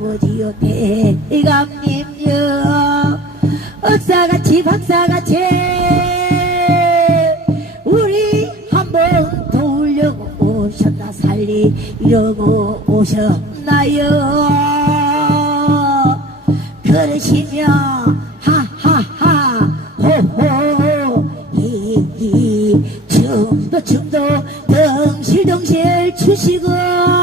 아버지요 대감님요 억사같이 박사같이 우리 한번 도우려고 오셨나 살리려고 오셨나요 그러시며 하하하 호호 히히 춤도 덩실덩실 추시고